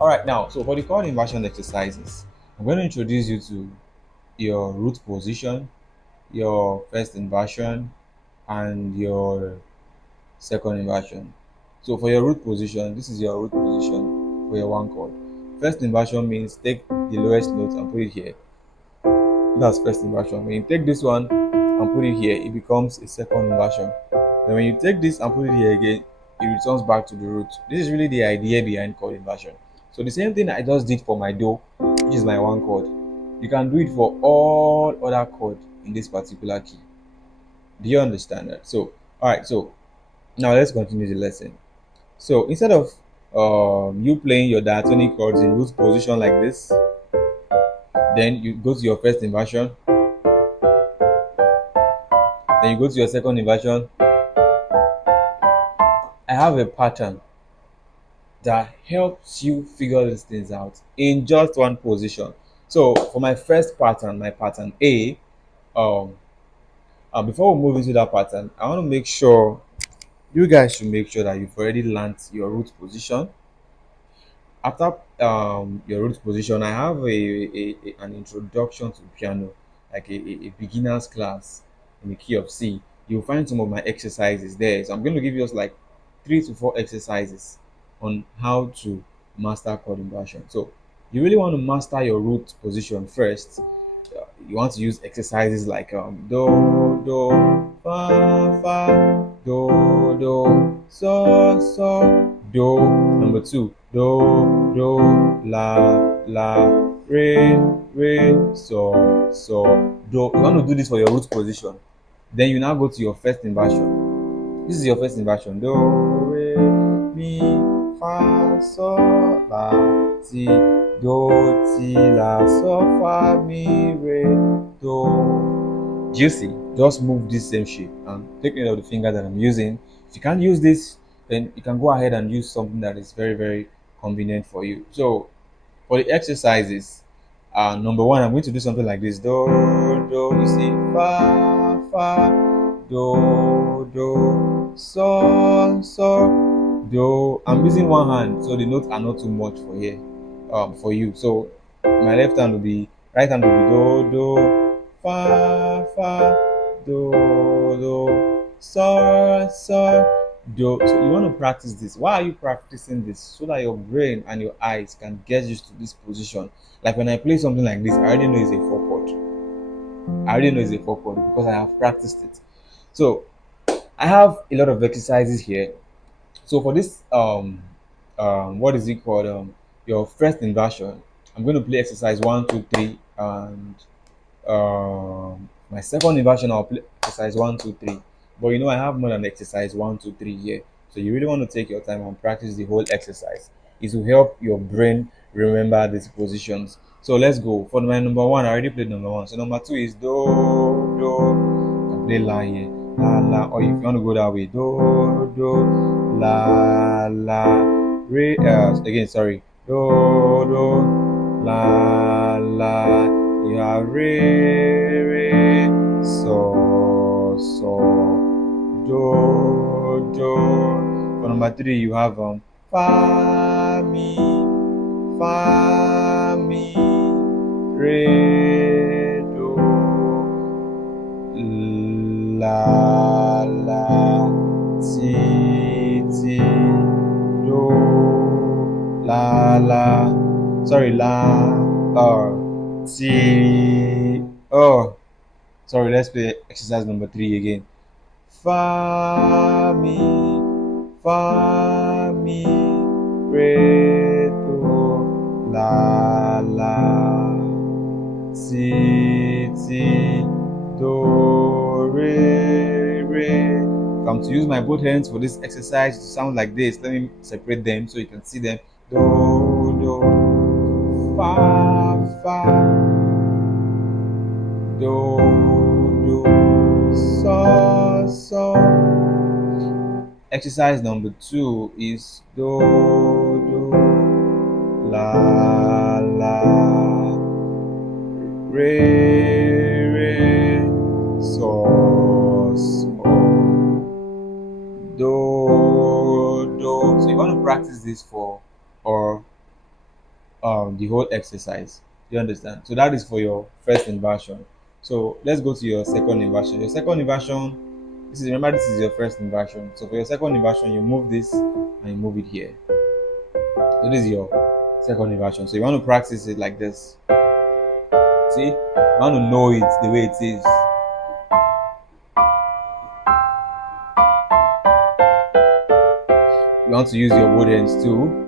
All right, now, so for the chord inversion exercises, I'm going to introduce you to your root position, your first inversion, and your second inversion. So for your root position, this is your root position for your one chord. First inversion means take the lowest note and put it here. That's first inversion. When you take this one and put it here, it becomes a second inversion. Then when you take this and put it here again, it returns back to the root. This is really the idea behind chord inversion. So the same thing I just did for my do, which is my one chord, you can do it for all other chord in this particular key. Do you understand that? So, all right. So now let's continue the lesson. So instead of you playing your diatonic chords in root position like this, then you go to your first inversion, then you go to your second inversion. I have a pattern that helps you figure these things out in just one position. So for my first pattern, my pattern A, um, before we move into that pattern, I want to make sure you guys should make sure that you've already learned your root position. After your root position, I have an introduction to piano, like a beginner's class in the key of C. You'll find some of my exercises there. So I'm going to give you just like 3 to 4 exercises on how to master chord inversion. So you really want to master your root position first. You want to use exercises like do fa do do. Number two, do la re do. You want to do this for your root position. Then you now go to your first inversion. This is your first inversion. Do re mi fa sol la ti la fa mi re do. Do you see? Just move this same shape and take note of the finger that I'm using. If you can't use this, then you can go ahead and use something that is very, very convenient for you. So for the exercises, number one, I'm going to do something like this. Do, you see, fa, do, do. I'm using one hand, so the notes are not too much for here, for you. So my left hand will be, right hand will be fa, do, do. So you want to practice this. Why are you practicing this? So that your brain and your eyes can get used to this position. Like when I play something like this, I already know it's a four chord. I already know it's a four chord because I have practiced it. So I have a lot of exercises here. So for this what is it called? Your first inversion, I'm going to play exercise 1, 2, 3, and my second inversion I'll play exercise 1, 2, 3. But you know I have more than exercise 1, 2, 3 here. So you really want to take your time and practice the whole exercise. It will help your brain remember these positions. So let's go. For my number one, I already played number one. So number two is do. I play la here. La. Or if you want to go that way, do la re again sorry. Do la you have re do. For number three, you have fa mi re do la ti do la sorry ti sorry, let's play exercise number 3 again. Fa mi re do ti do re. If I'm to use my both hands for this exercise to sound like this, let me separate them so you can see them. Do fa do exercise number 2 is do la re do. So you want to practice this for or the whole exercise. Do you understand? So that is for your first inversion. So let's go to your second inversion. Your second inversion, this is, remember, this is your first inversion. So for your second inversion, you move this and you move it here. So this is your second inversion. So you want to practice it like this. See, you want to know it the way it is. You want to use your both hands too.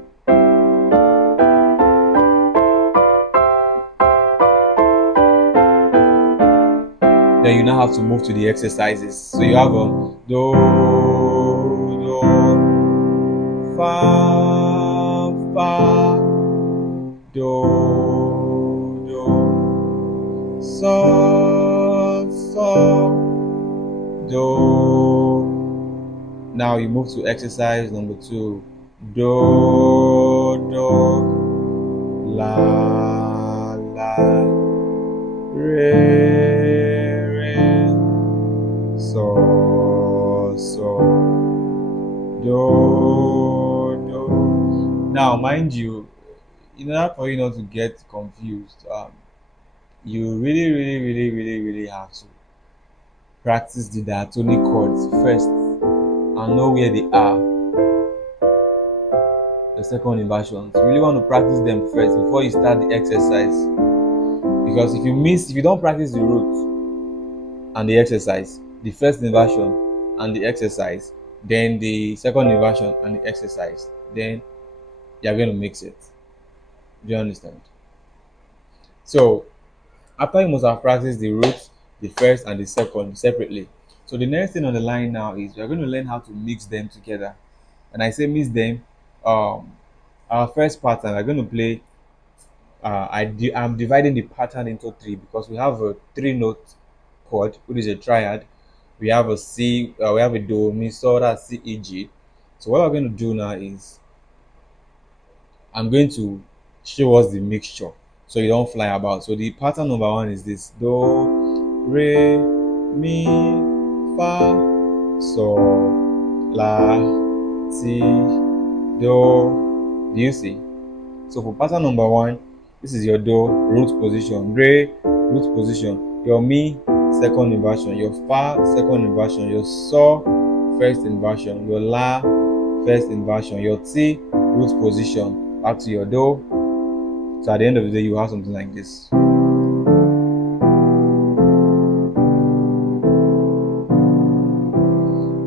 Then you now have to move to the exercises. So you have a do, fa, do. Now you move to exercise number 2. La, re, do. Now, mind you, in order for you not to get confused, you really have to practice the diatonic chords first and know where they are. The second inversions, you really want to practice them first before you start the exercise. Because if you don't practice the root and the exercise, the first inversion and the exercise, then the second inversion and the exercise, then you're going to mix it. Do you understand? So after you must have practiced the root, the first and the second separately. So the next thing on the line now is we're going to learn how to mix them together. And I say mix them, our first pattern we're going to play. I'm dividing the pattern into three because we have a 3 note chord, which is a triad. We have a C, we have a Do, Mi, So, that's C, E, G. So what we're going to do now is I'm going to show us the mixture so you don't fly about. So the pattern number 1 is this: Do, Re, Mi, Fa, So, La, Si, Do. Do you see? So for pattern number 1, this is your Do, root position, Re, root position, your Mi, second inversion, your Fa, second inversion, your So, first inversion, your La, first inversion, your Ti, root position, back to your Do. So at the end of the day, you have something like this.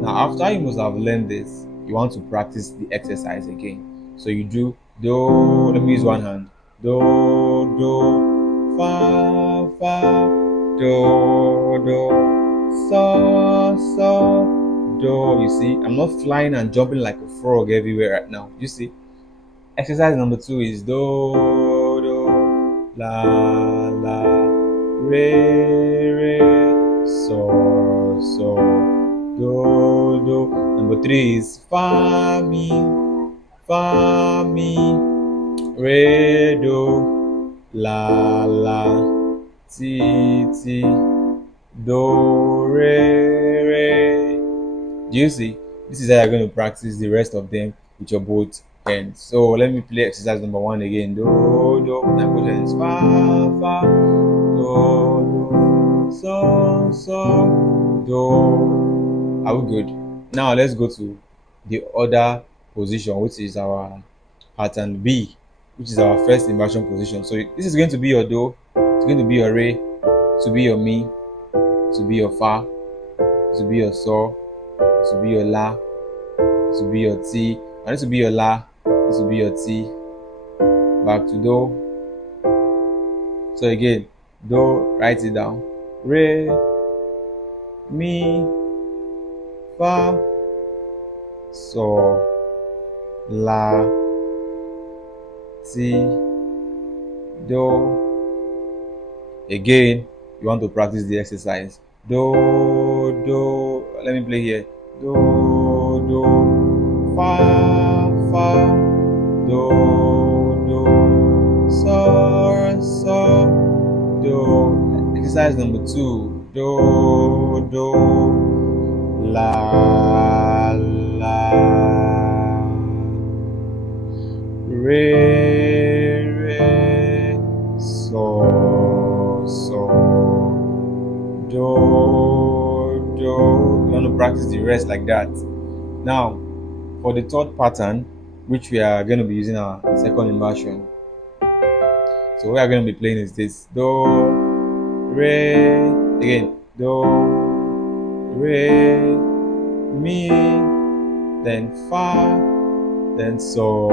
Now after you must have learned this, you want to practice the exercise again. So you do Do, let me use one hand, Do, Fa, Do, So, Do. You see, I'm not flying and jumping like a frog everywhere right now. You see, exercise number 2 is Do, La, Re, So, Do. Number 3 is Fa, Mi, Re, Do, La, Ti, Do, Re. Do you see? This is how you're going to practice the rest of them with your both hands. So let me play exercise number 1 again. Do, now both hands. Fa, Do, So, Do. Are we good? Now let's go to the other position, which is our pattern B, which is our first inversion position. So this is going to be your Do, it's going to be your Re, to be your Mi, to be your Fa, to be your So, to be your La, to be your Ti, and this will be your La, this will be your Ti, back to Do. So again, Do, write it down, Re, Mi, Fa, So, La, Ti, Do. Again, you want to practice the exercise. Do. Let me play here. Do, Fa, Do, So, Do. Exercise number 2. Do, La, Re, practice the rest like that. Now, for the third pattern, which we are going to be using our second inversion. So what we are going to be playing is this: do, re, again, do, re, mi, then fa, then so.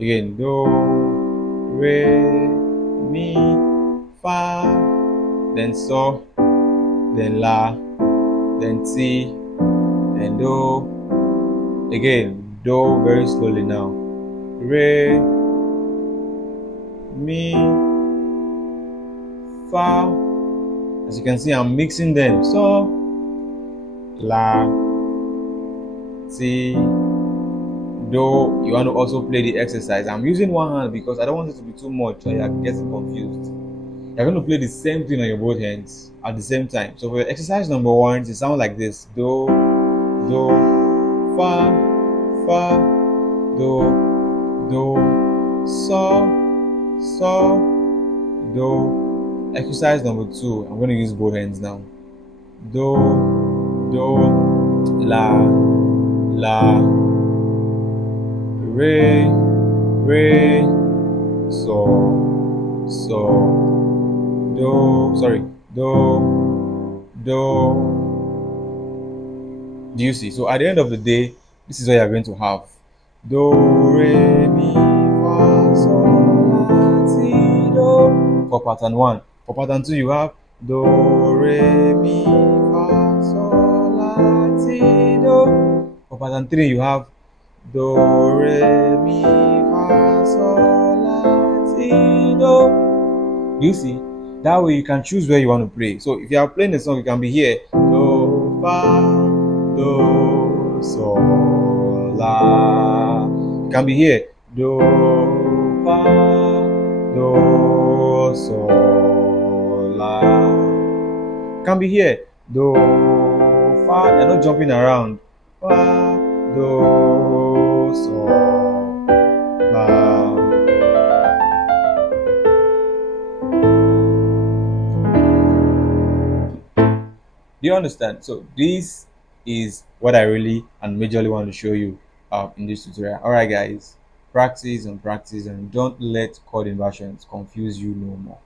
Again, do, re, mi, fa, then so, then la, then si, then do. Again, do very slowly now. Re, mi, fa. As you can see, I'm mixing them. So, la, si, do. You want to also play the exercise. I'm using one hand because I don't want it to be too much or you're getting confused. You're going to play the same thing on your both hands at the same time. So for exercise number one, it sounds like this: do, do, fa, fa, do, so, so, do. Exercise number two, I'm going to use both hands now. Do, do, la, re, re, so, do, sorry, do. Do you see? So at the end of the day, this is what you're going to have: do, re, mi, fa, sol, la, si, do. For pattern one. For pattern two, you have do, re, mi, fa, sol, la, si, do. For pattern three, you have do, re, mi, fa, sol, la, si, do. Do you see? That way you can choose where you want to play. So if you are playing a song, you can be here: do, fa, do, sol, la. You can be here: do, fa, do, sol, la. You can be here: do, fa. You're not jumping around. Fa, do, sol, la. Do you understand? So this is what I really and majorly want to show you in this tutorial. All right, guys, practice and practice, and don't let chord inversions confuse you no more.